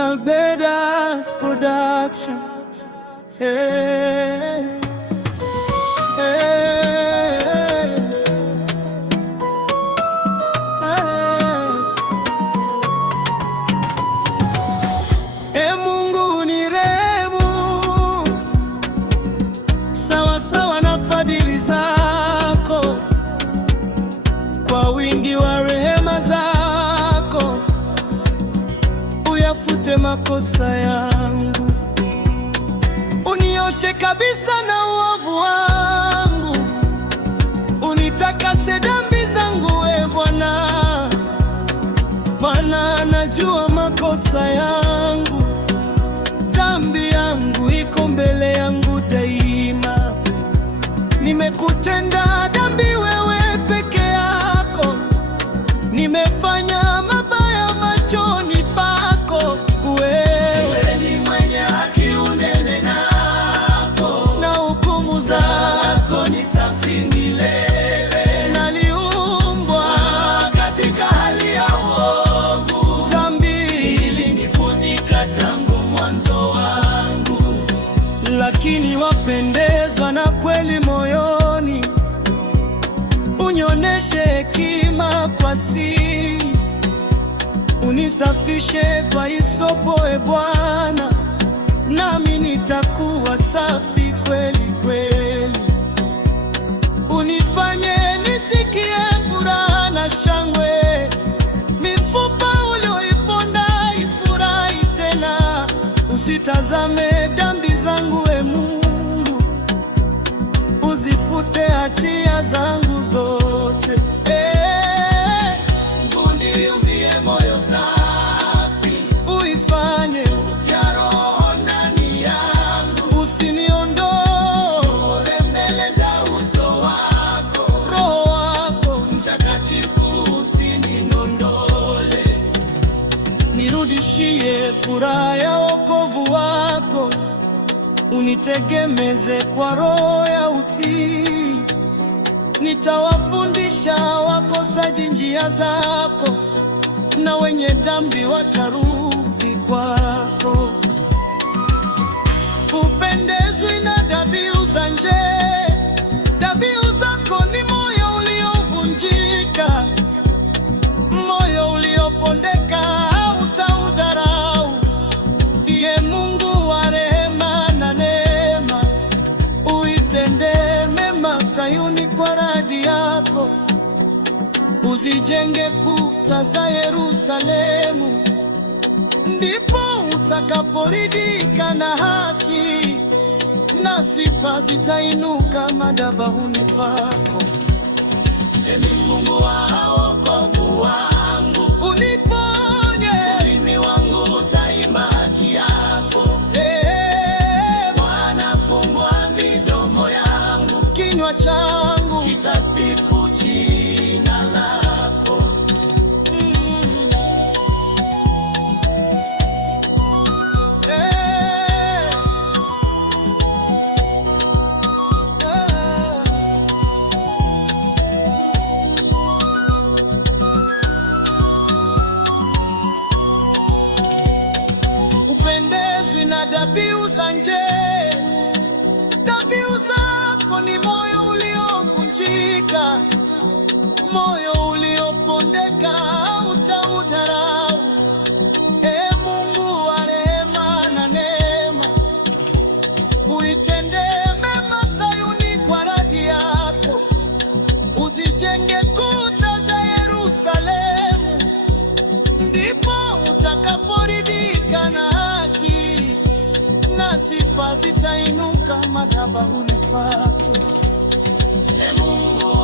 Albeda's production. Hey, hey, hey. Mungu ni rehemu, sawa sawa na fadhili zako, kwa wingi wa rehema zako uyafute makosa yangu, unioshe kabisa na uovu wangu, unitakase dhambi zangu, e Bwana, maana najua makosa yangu, dhambi yangu iko mbele yangu daima. Nimekutenda dhambi wewe peke yako, nimefanya mabaya machoni pako. Wewe ni mwenye haki unenenapo, na hukumu zako ni safi milele. Naliumbwa katika hali ya uovu, dhambi ilinifunika tangu mwanzo wangu, lakini wapendezwa na kweli moyoni, unioneshe hekima kwa siri, unisafishe kwa hisopo, e Bwana, nami nitakuwa safi kweli kweli. Unifanye nisikie furaha na shangwe, mifupa ulioiponda ifurahi tena. Usitazame dhambi zangu, e Mungu, uzifute hatia zangu zote. Uniumbie moyo safi, uifanye upya roho ndani yangu. Usiniondoe mbele za uso wako, Roho wako Mtakatifu usinindole. Nirudishie furaha ya wokovu wako, unitegemeze kwa roho ya utii. Nitawafundisha wakosaji njia zako, na wenye dhambi watarudi kwako. Upendezwi na dhabihu za nje, dhabihu zako ni moyo uliovunjika, moyo uliopondeka hautaudharau. Ndiye Mungu wa rehema na neema, uitende mema Sayuni kwa radhi yako, uzijenge kuta za Yerusalemu, ndipo utakaporidhika na haki, na sifa zitainuka madhabahuni pako. Emi Mungu wa wokovu wangu, uniponye, ulimi wangu utaimba haki yako. Bwana, fungua midomo yangu, kinywa changu kitasifu jina lako. Upendezwi na dhabihu za nje, dhabihu zako ni moyo uliovunjika, moyo uliopondeka hautaudharau. E Mungu wa rehema na neema, uitende mema Sayuni kwa radhi yako, uzijenge kuta za Yerusalemu, ndipo utakaporidhika na haki, na sifa zitainuka madhabahuni pako. E Mungu